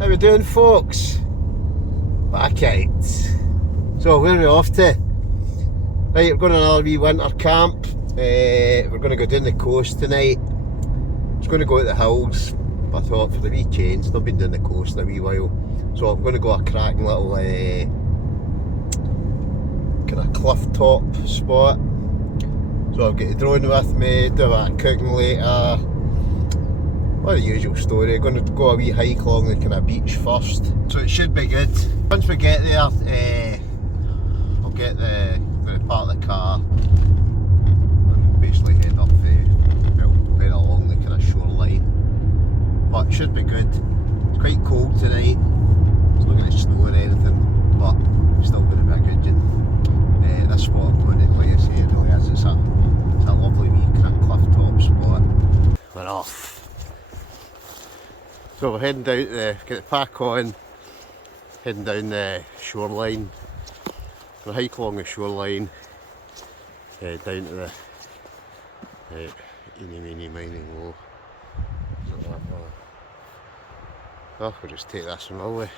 How we doing, folks? Back out. So where are we off to? Right, we're going to another wee winter camp. We're going to go down the coast tonight. I was going to go to the hills, but I thought for the wee change, I've not been down the coast in a wee while. So I'm going to go a cracking little kind of clifftop spot. So I've got the drone with me, do a bit of cooking later. Well, the usual story. I'm going to go a wee hike along the kind of beach first. So it should be good. Once we get there, I'll get I'm going to park the car and basically head up head along the kind of shoreline. But it should be good. It's quite cold tonight. It's not going to snow or anything, but it's still going to be a good one. This spot I'm going to, like I say, it really is. It's a lovely wee kind of cliff top spot. We're off. So we're heading down to get the pack on, heading down the shoreline. We'll hike along the shoreline, down to the eeny meeny miny low. Oh, we'll just take this one all the way.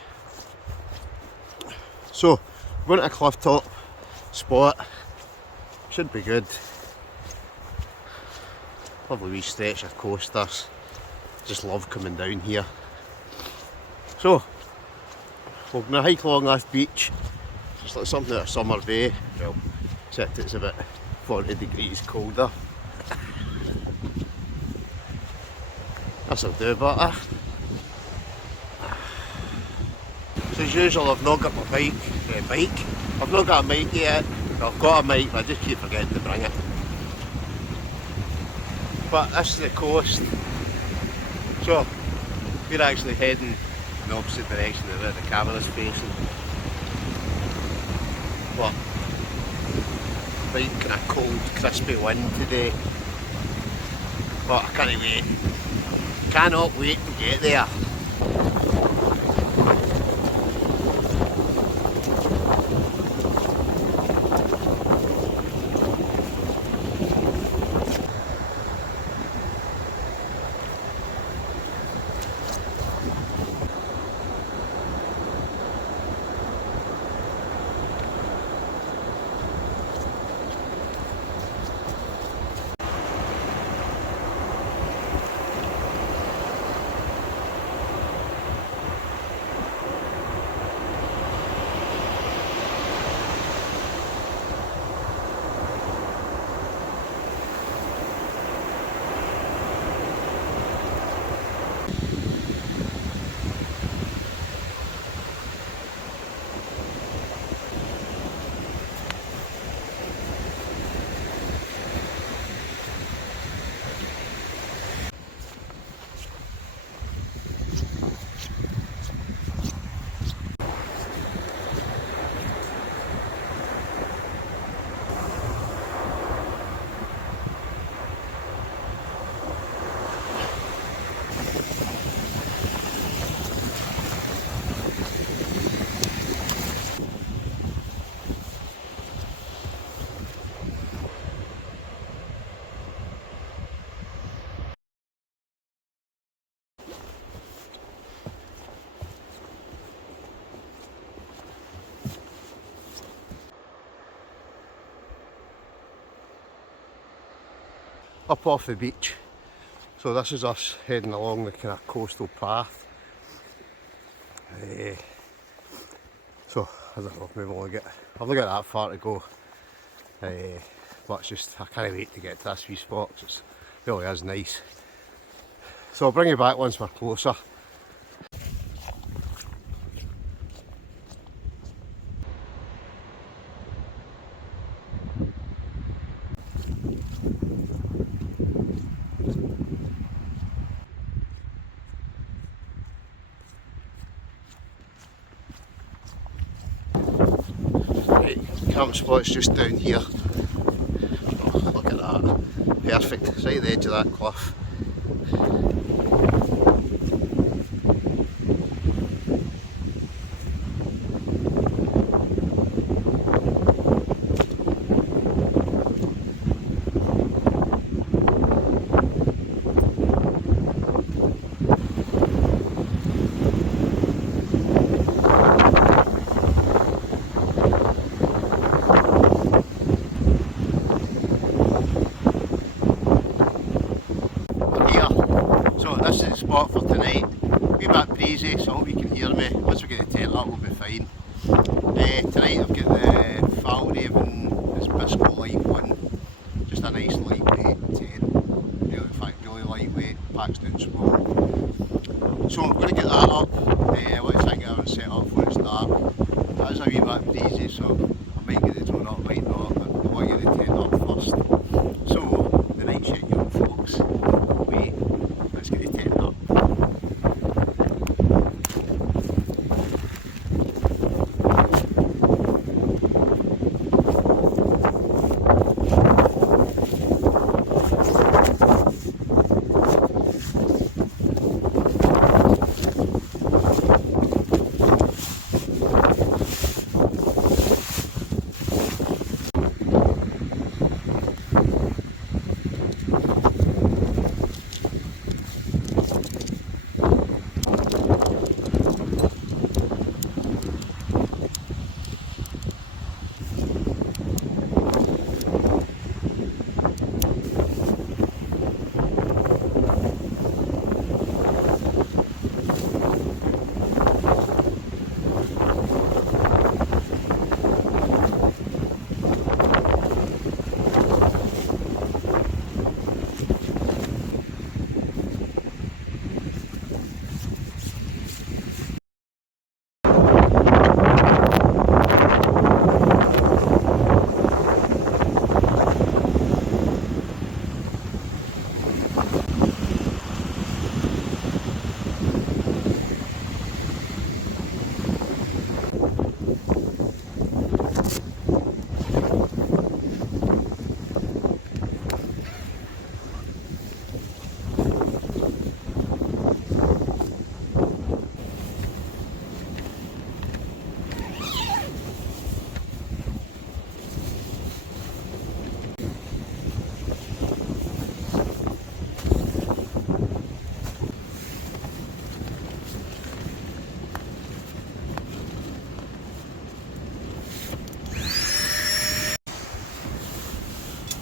So, we're going to a cliff top spot, should be good. Lovely wee stretch of coast this. Just love coming down here. So, we're going to hike along this beach. It's like something out of summer day. Well, except it's about 40 degrees colder. This'll do, butter. So as usual, I've not got my bike. I've not got a mic yet. I've got a mic, but I just keep forgetting to bring it. But this is the coast. So, we're actually heading in the opposite direction of where the cabin is facing. But, quite kind of cold, crispy wind today. But I can't wait. Cannot wait to get there. Up off the beach. So this is us heading along the kind of coastal path. So I don't know, maybe I've only got that far to go. But it's just, I can't wait to get to this wee spot, 'cause it really is nice. So I'll bring you back once we're closer. Camp spot's just down here. Oh, look at that. Perfect. It's right at the edge of that cliff. fine. Tonight I've got the Fjallraven Abisko Lite one, just a nice lightweight tent, really, in fact really lightweight, packs down small. So I'm going to get that up, I want to try and get everything set up before it's dark. That is a wee bit breezy, so I might get the drone up, might not, but I want to get the tent up first. So, the night shit young folks, wait, let's get the tent up.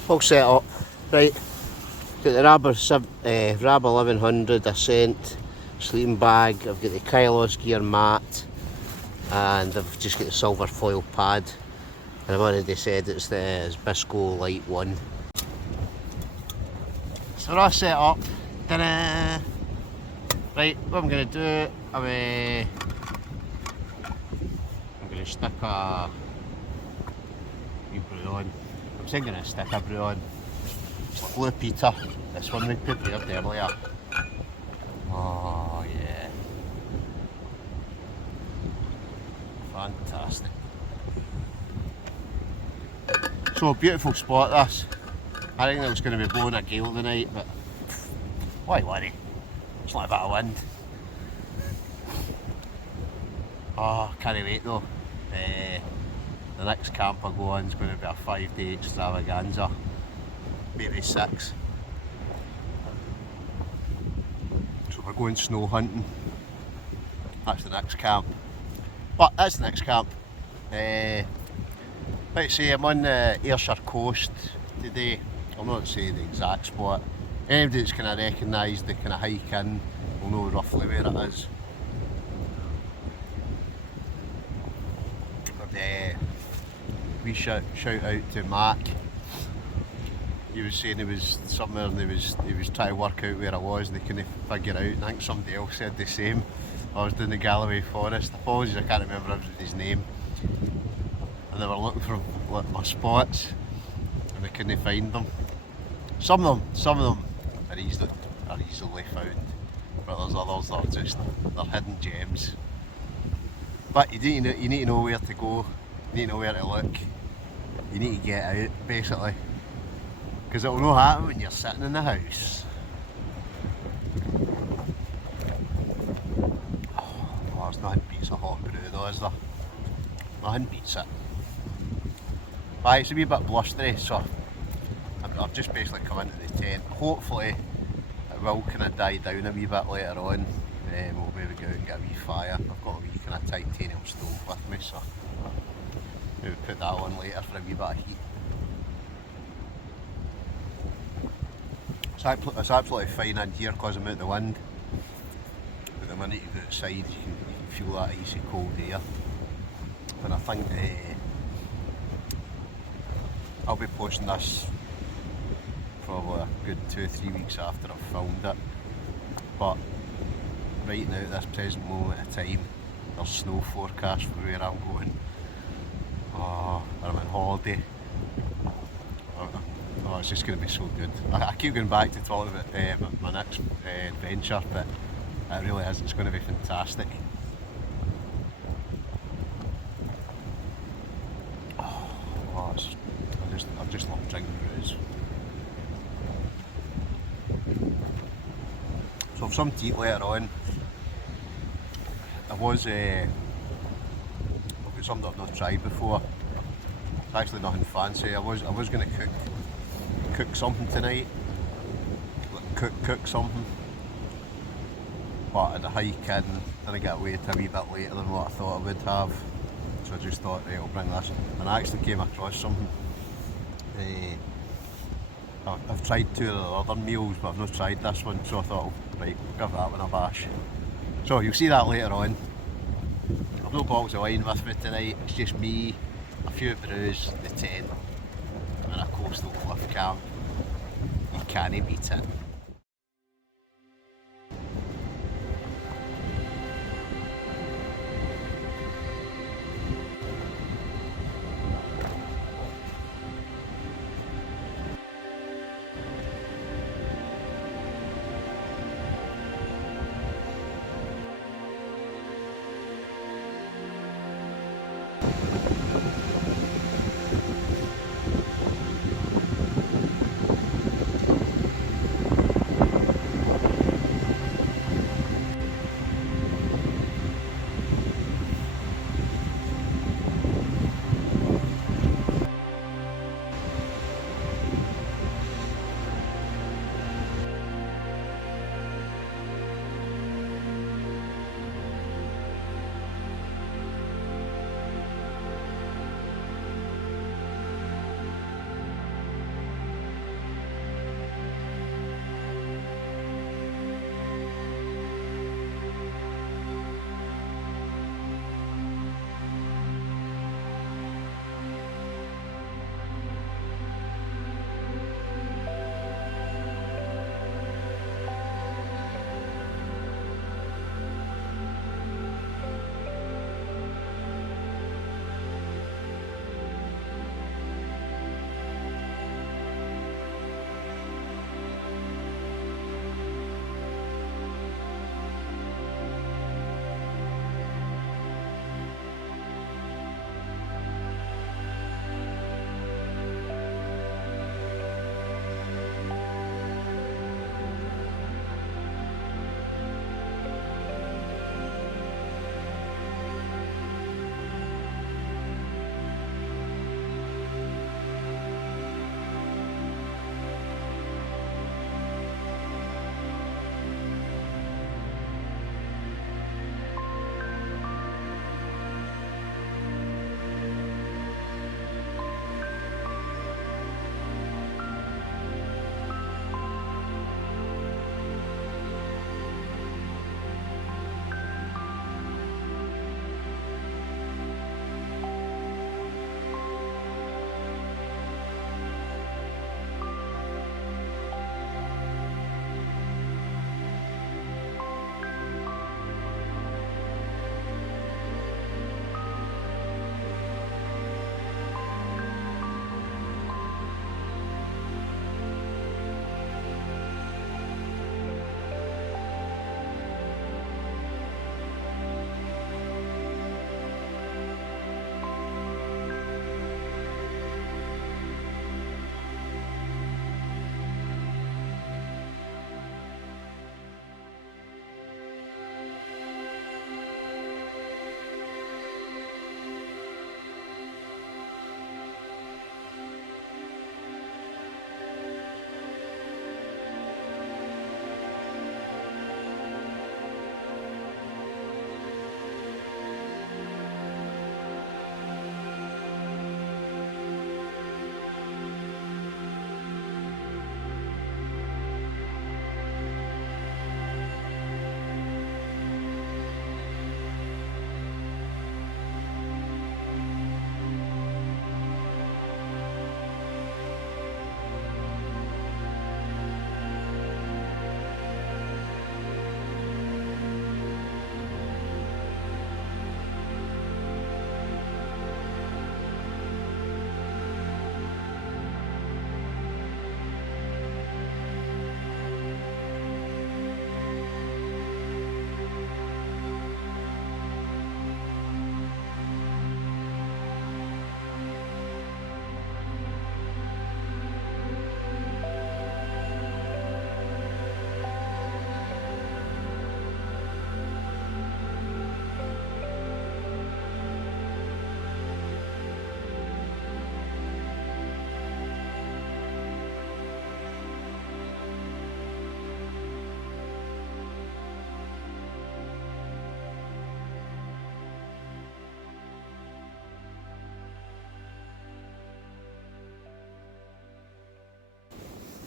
All set up, right, got the Rab 1100 Ascent sleeping bag, I've got the Kylos gear mat, and I've just got the silver foil pad, and I've already said it's the Abisko Lite one. So we're all set up. Ta-da! Right, what I'm going to do, I'm going to stick a wee brew on. I'm saying going to stick a brew on. It's like Blue Peter, this one we prepared earlier. Oh yeah. Fantastic. So beautiful spot this. I think it was going to be blowing a gale tonight, but why worry? It's like a bit of wind. Oh, can't wait though. The next camp I go on is going to be a 5-day extravaganza, maybe 6. So we're going snow hunting. That's the next camp. But that's the next camp. Like I say, I'm on the Ayrshire coast today. I'm not saying the exact spot. Anybody that's kind of recognised the kind of hike in will know roughly where it is. Wee shout out to Mark. He was saying he was somewhere and he was trying to work out where I was and he couldn't figure out, and I think somebody else said the same. I was doing the Galloway Forest. Apologies, I can't remember everybody's name. And they were looking for my spots and they couldn't find them. Some of them are easily found, but there's others that are just, they're hidden gems. But you need to know where to go, you need to know where to look, you need to get out basically, because it will not happen when you're sitting in the house. Oh, there's nothing beats a hot brew though, is there? Nothing beats it. But it's a wee bit blustery, so I've just basically come into the tent. Hopefully it will kind of die down a wee bit later on. We'll maybe go out and get a wee fire. I've got a wee kind of titanium stove with me, so maybe put that on later for a wee bit of heat. It's absolutely fine in here because I'm out the wind. But the minute you go outside you can feel that icy cold air. and I think I'll be posting this probably a good 2 or 3 weeks after I've filmed it, but right now at this present moment of time there's snow forecast for where I'm going. Oh, I'm on holiday. Oh, it's just going to be so good. I keep going back to talk about my next adventure, but it really is. It's going to be fantastic. Oh, I just love drinking brews. So I've some to eat later on. I've got something I've not tried before. It's actually nothing fancy. I was going to cook something tonight. Cook something. But I had a hike in, and I got away a wee bit later than what I thought I would have. So I just thought, right, I'll bring this. And I actually came across something. I've tried 2 of the other meals, but I've not tried this one, so I thought, right, I'll give that one a bash. So you'll see that later on. I've no bottles of wine with me tonight, it's just me, a few brews, the tent, and a coastal cliff camp. You can't beat it.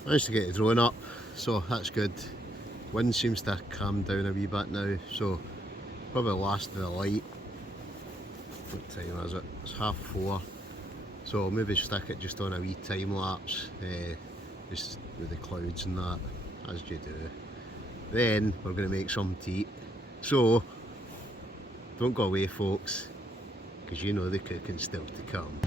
Managed to get the drone up, so that's good. Wind seems to have calmed down a wee bit now, so probably last of the light. What time is it? It's 4:30. So I'll maybe stick it just on a wee time lapse, just with the clouds and that, as you do. Then we're going to make some tea. So don't go away, folks, because you know the cooking's still to come.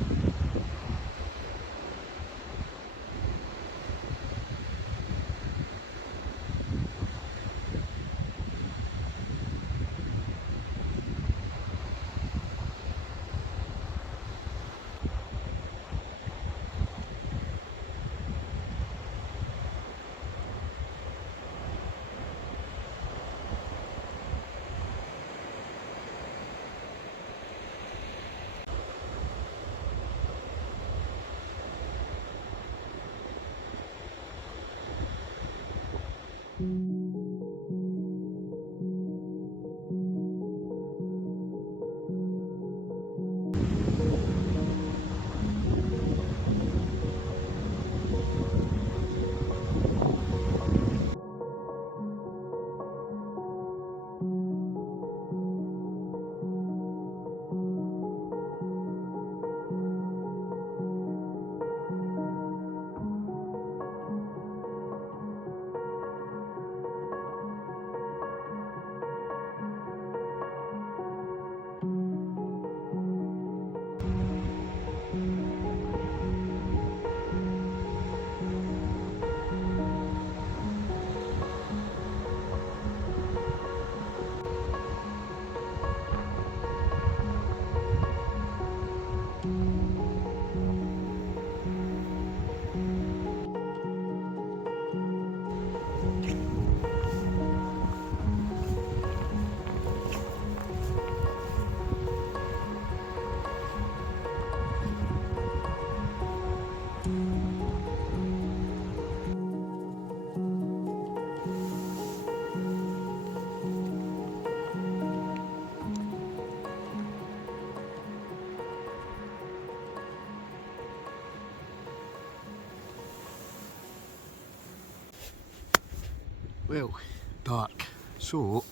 Well, dark, so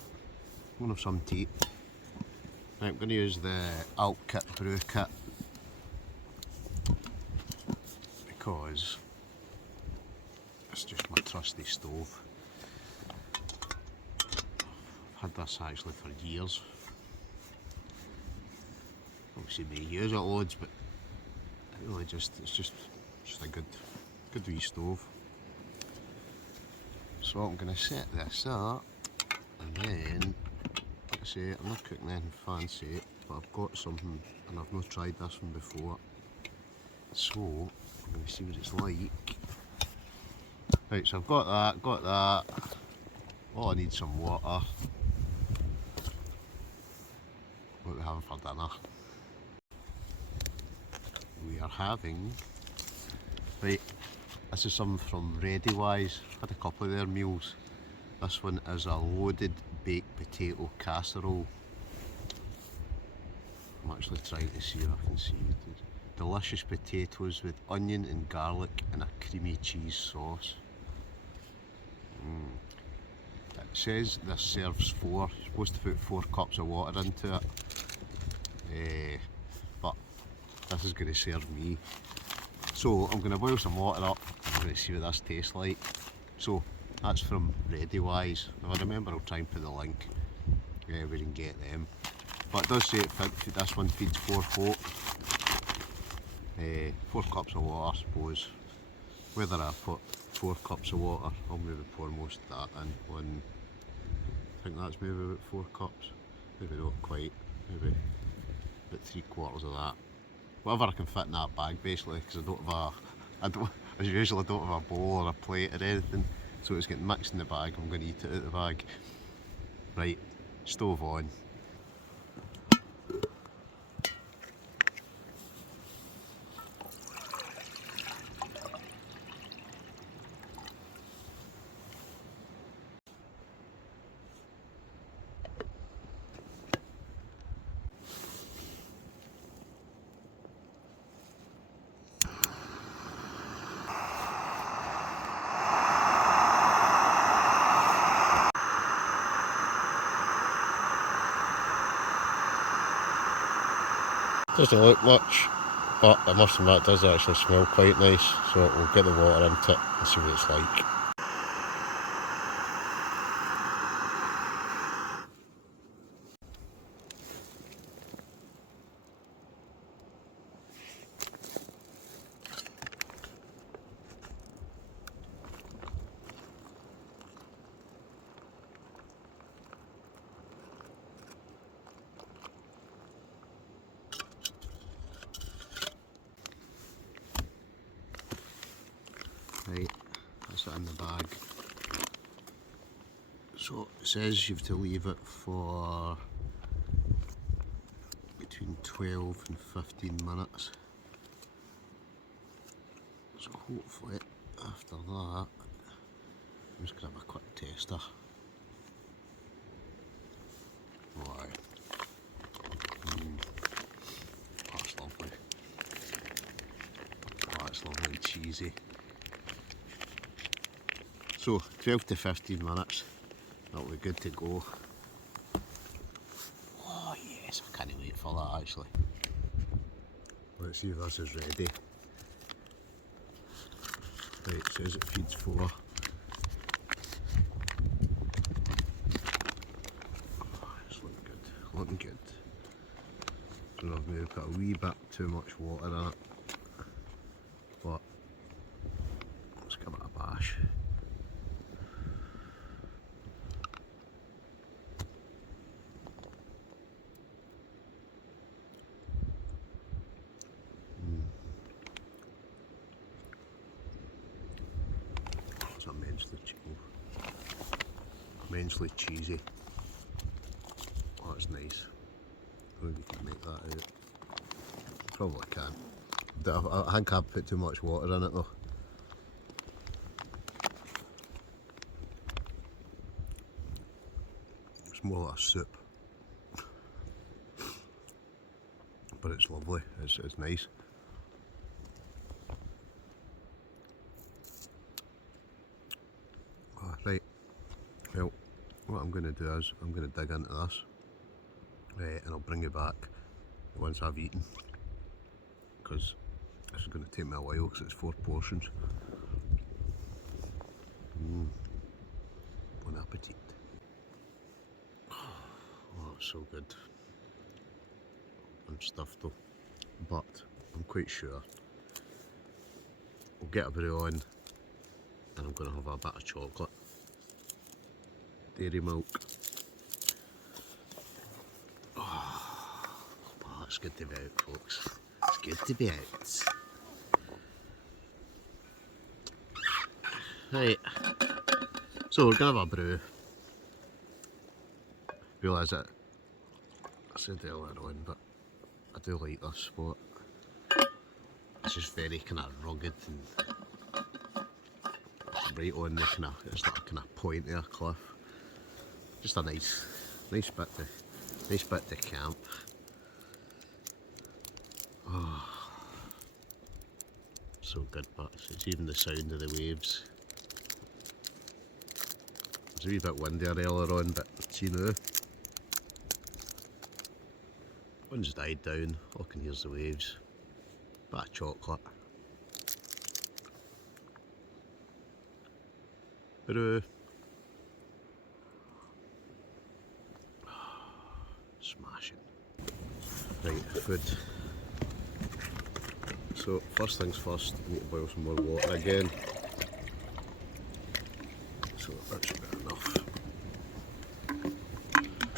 I'm going to have some tea. Right, I'm going to use the Alp Kit brew kit because it's just my trusty stove. I've had this actually for years. Obviously may use it loads, but it really it's just a good wee stove. So I'm going to set this up, and then, like I say, I'm not cooking anything fancy, but I've got something, and I've not tried this one before. So I'm going to see what it's like. Right, so I've got that. Oh, I need some water. What are we having for dinner? We are having, right, this is something from ReadyWise. I've had a couple of their meals. This one is a loaded baked potato casserole. I'm actually trying to see if I can see it. Delicious potatoes with onion and garlic and a creamy cheese sauce. It says this serves 4. You're supposed to put 4 cups of water into it. But this is going to serve me. So I'm going to boil some water up and I'm going to see what this tastes like. So that's from ReadyWise. If I remember, I'll try and put the link where you can get them. But it does say this one feeds 4 folk. 4 cups of water, I suppose. Whether I put 4 cups of water, I'll maybe pour most of that in. I think that's maybe about 4 cups. Maybe not quite. Maybe about 3/4 of that. Whatever I can fit in that bag, basically, because I usually don't have a bowl or a plate or anything, so it's getting mixed in the bag. I'm going to eat it out of the bag. Right, stove on. Doesn't look much, but I must admit it does actually smell quite nice, so we'll get the water into it and see what it's like. Right, that's it in the bag. So it says you have to leave it for between 12 and 15 minutes. So hopefully after that, I'm just going to have a quick tester. Wow. That's lovely. Oh, it's lovely and cheesy. So 12 to 15 minutes, that'll be good to go. Oh yes, I can't wait for that actually. Let's see if this is ready. Right, it says it feeds 4. Oh, it's looking good, looking good. I don't know, I've maybe put a wee bit too much water in it, but let's give it a bash. It's immensely cheesy. Oh, that's nice. I don't know if you can make that out. Probably can. I think I've put too much water in it though. It's more like a soup. But it's lovely, it's nice. Oh, right, well, what I'm going to do is I'm going to dig into this, and I'll bring you back once I've eaten, because this is going to take me a while because it's 4 portions. Bon appetit. Oh, it's so good. I'm stuffed though, but I'm quite sure we'll get a brew on and I'm going to have a bit of chocolate, dairy milk. Oh, it's good to be out, folks. It's good to be out. Right, so we're going to have a brew. Realise that I said earlier on, but I do like this spot. It's just very kind of rugged and it's right on the kind of, it's like a kind of point of a cliff. Just a nice bit to camp. Oh, so good, but it's even the sound of the waves. It was a wee bit windier earlier on, but see now, wind's died down, all I can hear is the waves. Bit of chocolate. Brew. Smashing. Right, food. So first things first, I need to boil some more water again. So that should be enough.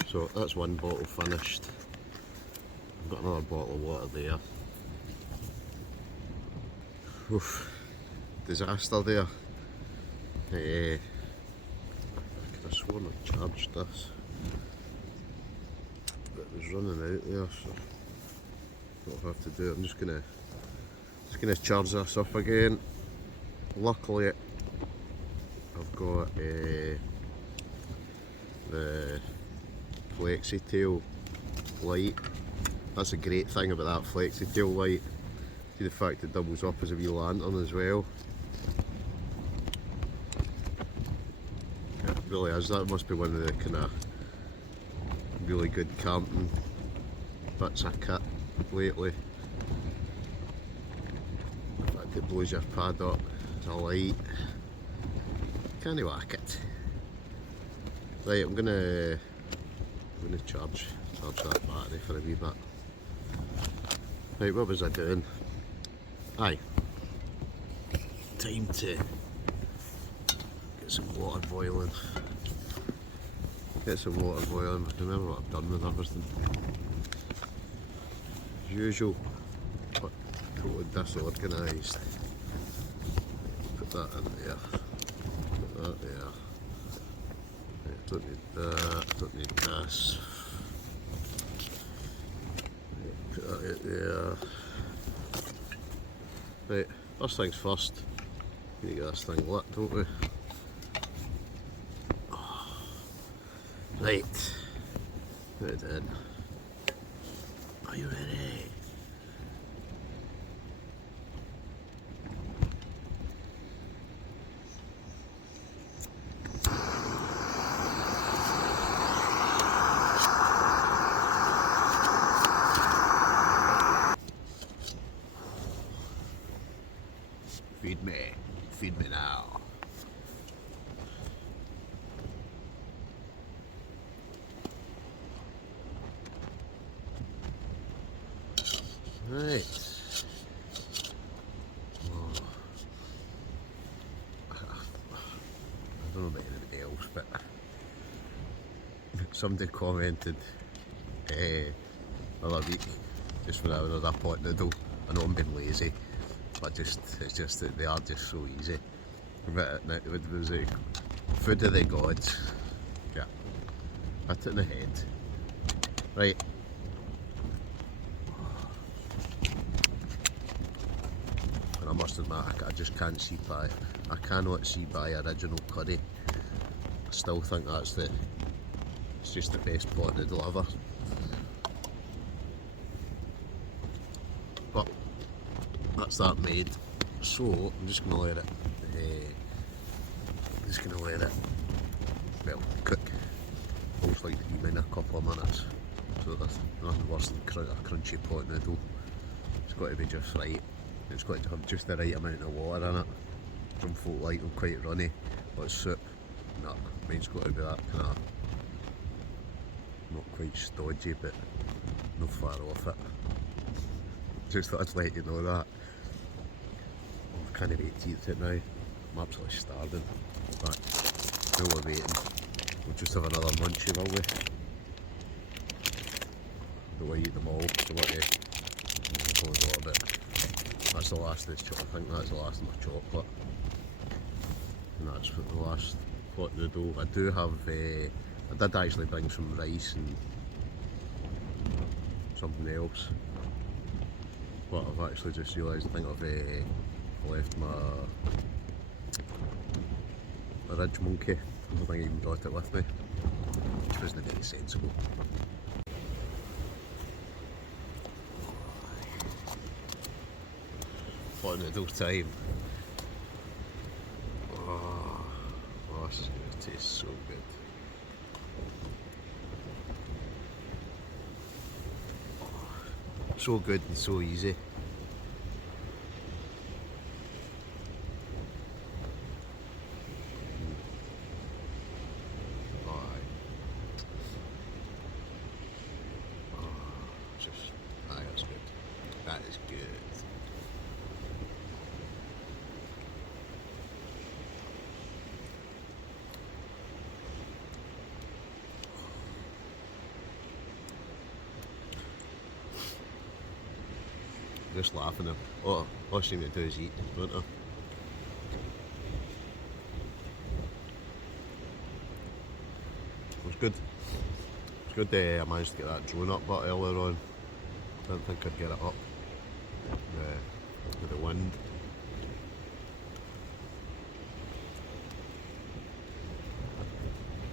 So that's one bottle finished. I've got another bottle of water there. Oof, disaster there. I could have sworn I charged this, but it was running out there, so what I have to do, I'm just gonna charge this up again. Luckily I've got the flexi tail light. That's a great thing about that flexi tail light. See the fact it doubles up as a wee lantern as well. It really is. That must be one of the kind of really good camping bits of kit. lately. In fact, it blows your pad up to Lite. Can't whack it. Right, I'm gonna charge that battery for a wee bit. Right, what was I doing? Aye, time to get some water boiling. Remember what I've done with everything. As usual, but totally disorganised. Put that in there. Put that there. Right, don't need that. Don't need this. Right, put that in there. Right, first things first. We need to get this thing lit, don't we? Right, put it in. Are you ready? Feed me now. Right. Oh. I don't know about anybody else, but somebody commented the other week, just when I was a pot noodle. I know I'm being lazy, but it's just that they are just so easy. But it was like food of the gods. Yeah, hit it in the head. Right. And I must admit, I just can't see by. I cannot see by original curry. I still think it's just the best pot noodle ever. But that's that made. So I'm just gonna let it. Well, cook. Always like to keep in a couple of minutes. So there's nothing worse than a crunchy pot noodle. It's got to be just right. It's got to have just the right amount of water in it. Some folk like them quite runny, but soup, nah, mine's got to be that kind of, not quite stodgy, but no far off it. Just thought I'd let you know that. I can't wait to eat it now. I'm absolutely starving. But while we're waiting, we'll just have another munchie, will we? Don't want to eat them all, so what close a little bit. That's the last of this chocolate. I think that's the last of my chocolate. And that's for the last pot noodle. I do have, I did actually bring some rice and something else. But I've actually just realised, I think I've left my ridge monkey. I don't think I even brought it with me, which wasn't very sensible. Pot noodle time. Oh, this is going to taste so good. So good and so easy. That's good. That is good. Just laughing at all I seem to do is eat, don't I? It was good. It was good. I managed to get that drone up but earlier on. I didn't think I'd get it up with the wind.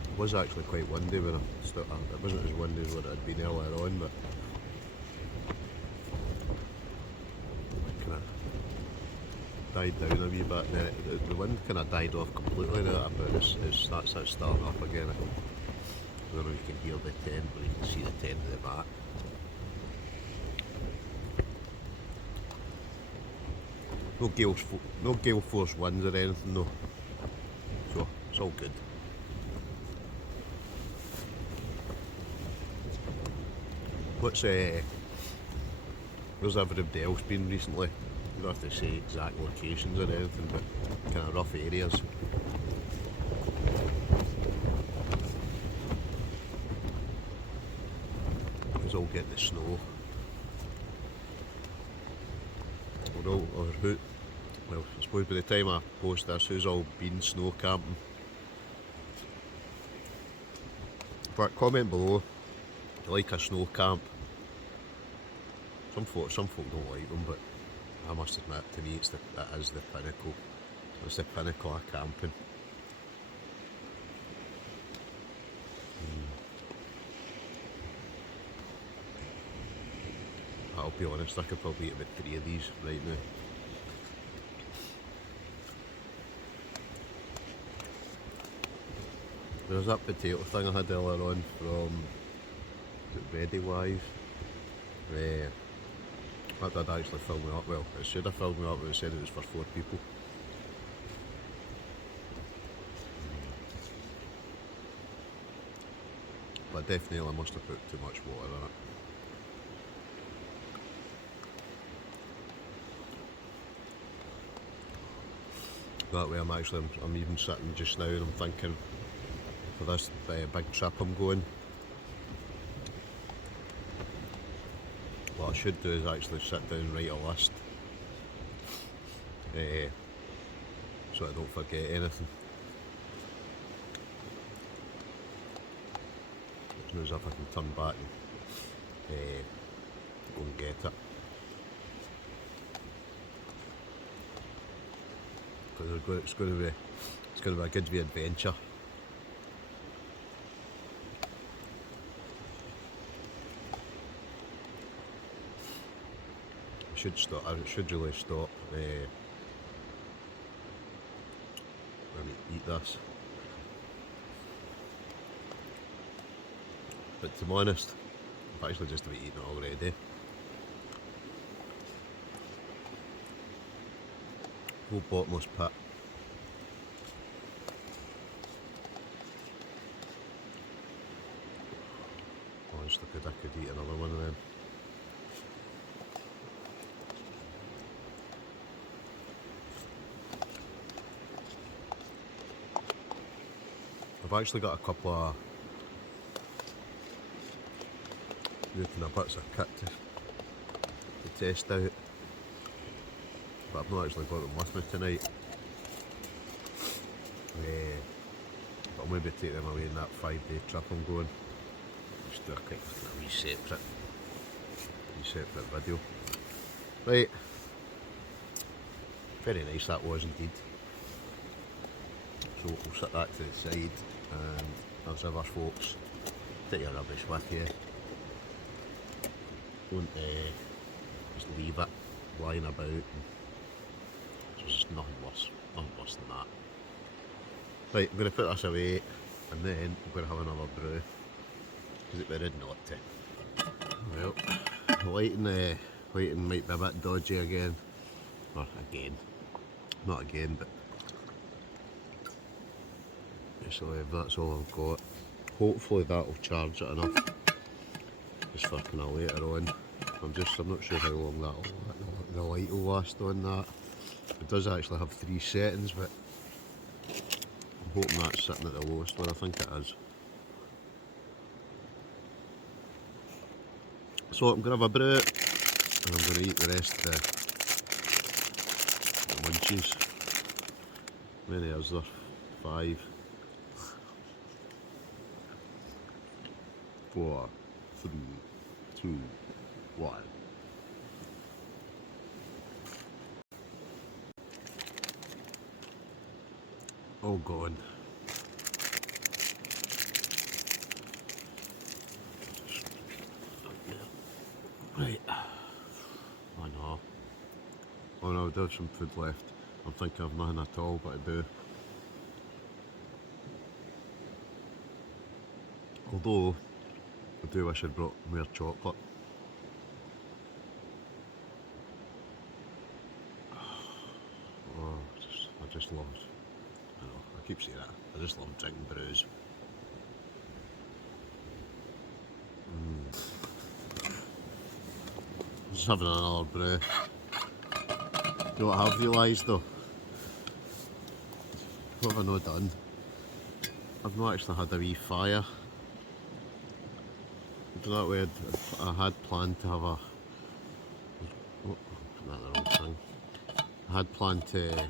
It was actually quite windy when it wasn't as windy as what it had been earlier on, but it kind of died down a wee bit. And then the wind kind of died off completely now, but that's starting up again. I don't know if you can hear the tent, but you can see the tent at the back. no gale force winds or anything though, so it's all good. What's where's everybody else been recently? You don't have to say exact locations or anything, but kind of rough areas. Let's all get the snow. Well, I suppose by the time I post this, who's all been snow camping? But comment below, do you like a snow camp? Some folk don't like them, but I must admit, to me, it is the pinnacle. It's the pinnacle of camping. I'll be honest, I could probably eat about 3 of these right now. There's that potato thing I had earlier on from Ready Wise. That did actually fill me up. Well, it should have filled me up, but it said it was for 4 people. But definitely I must have put too much water in it. That way I'm even sitting just now and I'm thinking, for this big trip I'm going, what I should do is actually sit down and write a list, so I don't forget anything. It's not as if I can turn back and go and get it. Because it's going to be a good wee adventure. I should really stop when I eat this. But to be honest, I've actually just about eaten it already. Whole bottomless pit. Honestly, I could eat another one of them. I've actually got a couple of new kind of bits of kit to test out, but I've not actually got them with me tonight. But I'll maybe take them away in that 5-day trip I'm going. Just do a quick wee separate video. Right, very nice that was indeed. So we'll set that to the side, and as ever folks, take your rubbish with you. Don't just leave it lying about. There's just nothing worse than that. Right, I'm going to put this away and then I'm going to have another brew, because it'd be rude not to. Well, lighting might be a bit dodgy again. Or again. Not again, but basically if that's all I've got, hopefully that'll charge it enough just for kind of later on. I'm not sure how long the light will last on that. It does actually have 3 settings, but I'm hoping that's sitting at the lowest one. I think it is. So I'm going to have a brew and I'm going to eat the rest of the munchies. How many is there? 5, 4, 3, 2, 1. All gone. Right. Oh no. Oh no, there's some food left. I'm thinking of nothing at all but to do. Although, I do wish I'd brought more chocolate. just love, I know, I keep saying that, I just love drinking brews. Just having another brew. You know what I have realised though? What have I not done? I've not actually had a wee fire. That way I had planned to have a... Oh, not the wrong thing. I had planned to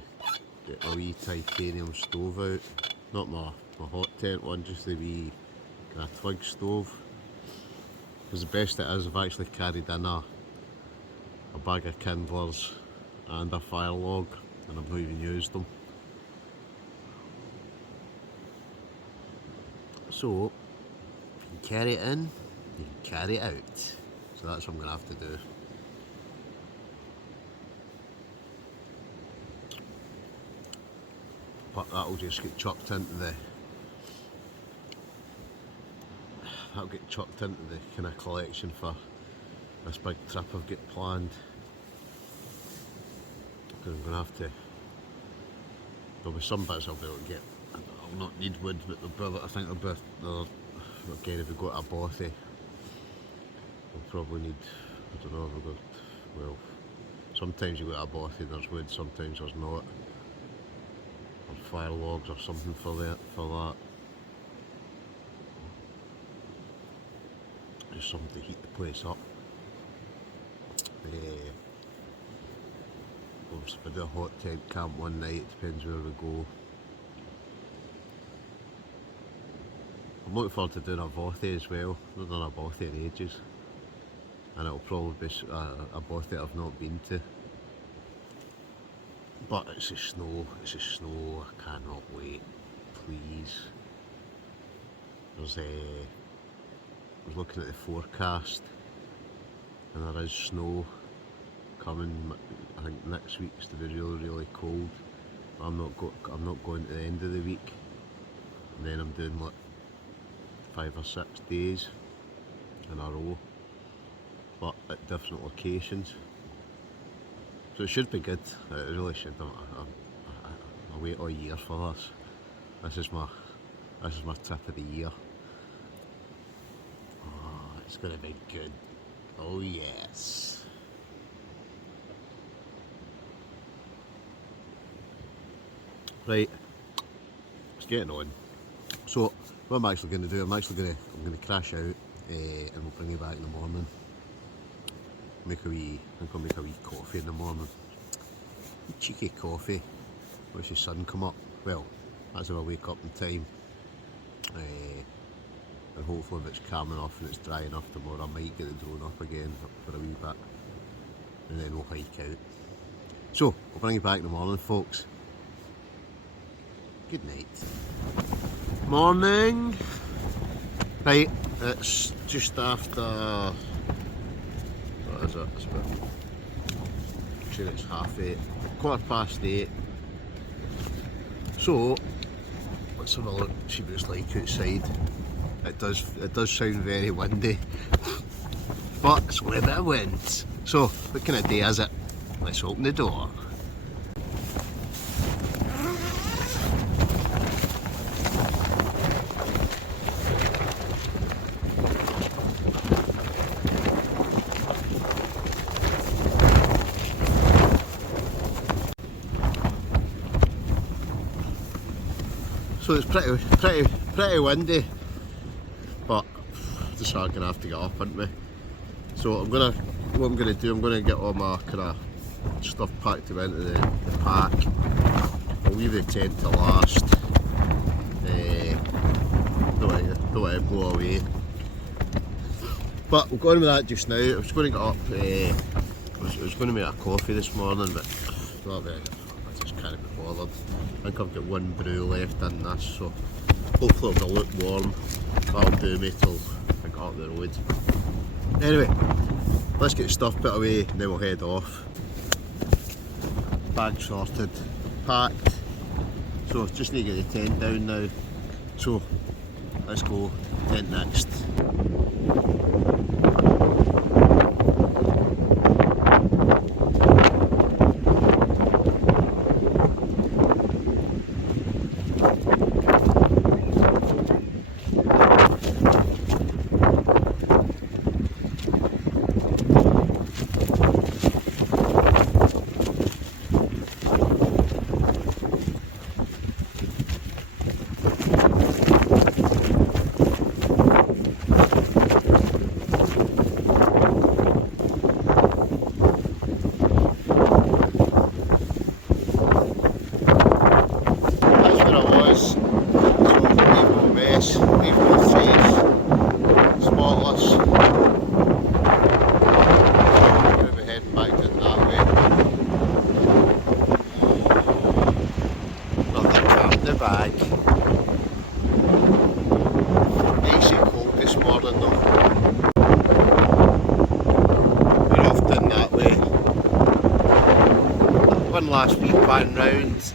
get a wee titanium stove out. Not my hot tent one, just the wee kind of twig stove. Because the best it is, I've actually carried in a bag of kindlers and a fire log, and I've not even used them. So, if you can carry it in, you can carry it out. So that's what I'm going to have to do. But that'll just get chucked into the... That'll get chucked into the kind of collection for this big trip I've got planned. Because I'm going to have to... There'll be some bits I'll be able to get. I'll not need wood, but I think there'll be... Again, if we go to a bothy, we'll probably need... I don't know, we've got... Well, sometimes you go to a bothy, there's wood, sometimes there's not. Or fire logs or something for that. Just something to heat the place up. Obviously, if I do a hot tent camp one night, it depends where we go. I'm looking forward to doing a bothy as well. I've not done a bothy in ages, and it'll probably be a bothy I've not been to. But it's the snow, I cannot wait, please. I was looking at the forecast, and there is snow coming. I think next week's to be really cold. I'm not going to the end of the week, and then I'm doing like 5 or 6 days in a row, but at different locations. So it should be good. It really should. I wait all year for this. This is my trip of the year. Oh, it's gonna be good. Oh yes. Right, it's getting on. So what I'm actually going to do, I'm going to crash out, and we'll bring you back in the morning. I think I'll make a wee coffee in the morning. Cheeky coffee. Watch the sun come up. Well, that's if I wake up in time. And hopefully if it's calm enough and it's dry enough tomorrow, I might get the drone up again for a wee bit. And then we'll hike out. So, I'll bring you back in the morning, folks. Good night. Morning. Right, it's just after... What is it? It's about... I'm sure it's 8:30. 8:15. So, let's have a look, see what it's like outside. It does sound very windy, but it's only a bit of wind. So, what kind of day is it? Let's open the door. So it's pretty windy, but just are gonna have to get up, aren't we? So what I'm gonna do, I'm gonna get all my kind of stuff packed into the pack. I'll leave the tent to last. Don't let it blow away. But we'll go on with that just now. I was going to get up. I was going to make a coffee this morning, but I just can't be bothered. I think I've got one brew left in this, so hopefully it'll be lukewarm. That'll do me till I get up the road. Anyway, let's get the stuff put away and then we'll head off. Bag sorted, packed. So just need to get the tent down now. So let's go, tent next. the bag. Icy cold this morning though. We're off down that way. One last wee pan round.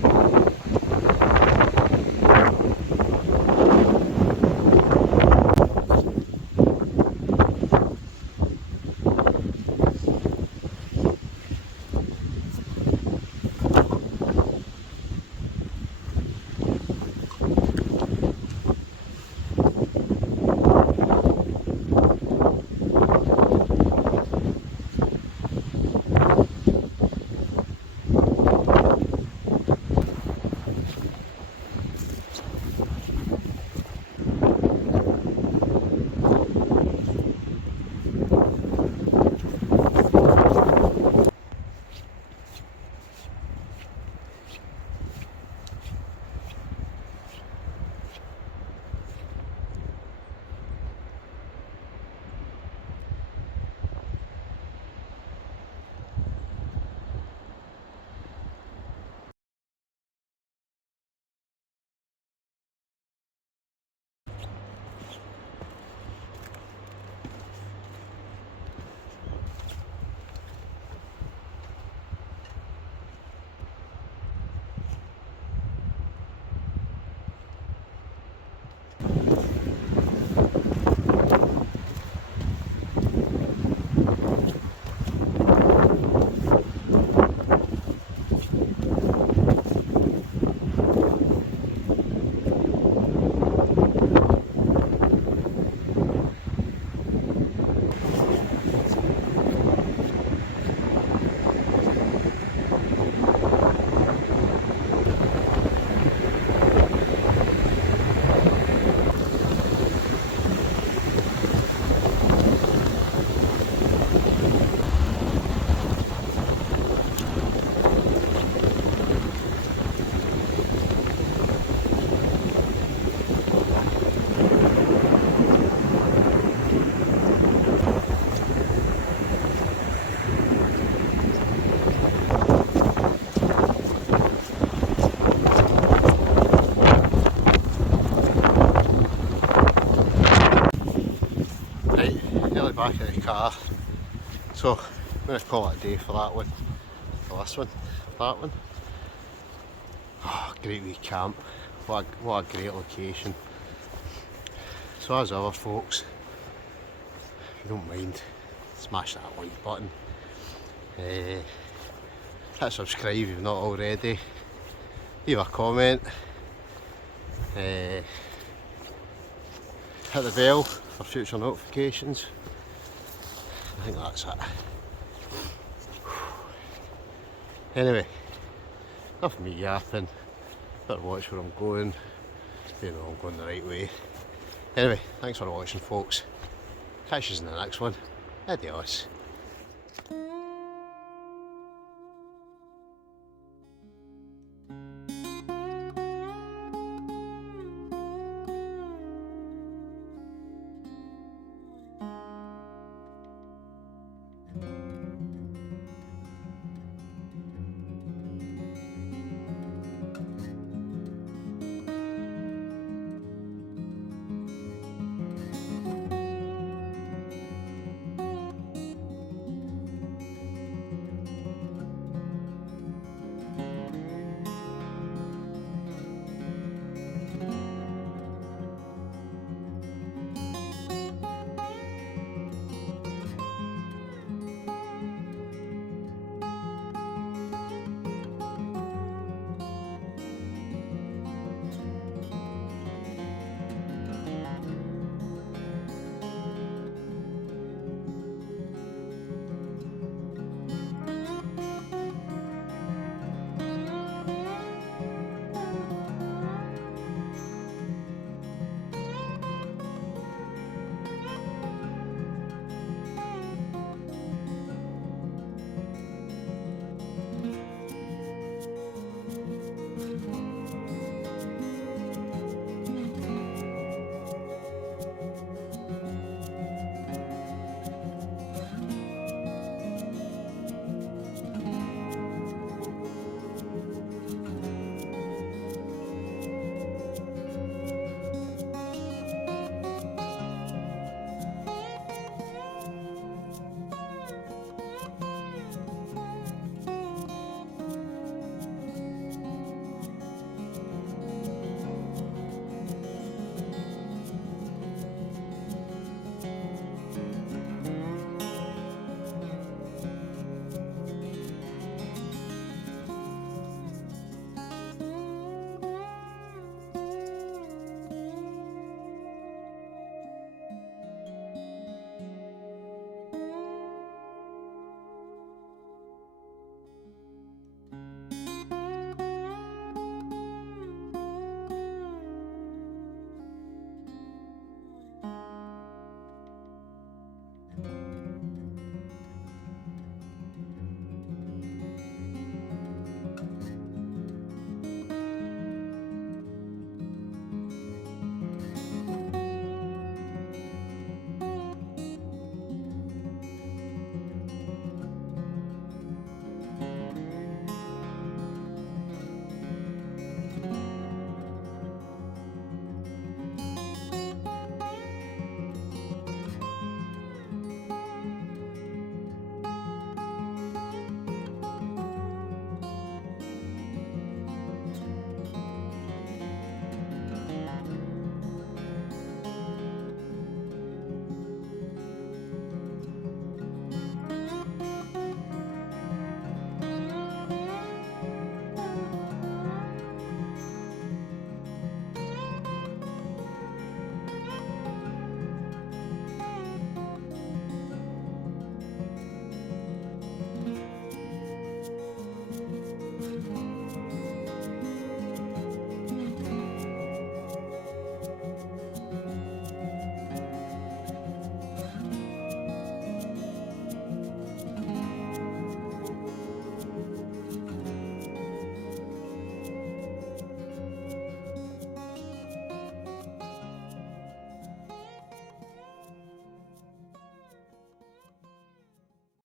Back in the car, so I'm going to call it a day for that one, for this one, that one. Oh, great wee camp, what a great location. So as ever folks, if you don't mind, smash that like button, hit subscribe if you've not already, leave a comment, hit the bell for future notifications. I think that's it. Anyway, enough of me yapping. Better watch where I'm going. You know I'm going the right way. Anyway, thanks for watching folks. Catch you in the next one. Adios.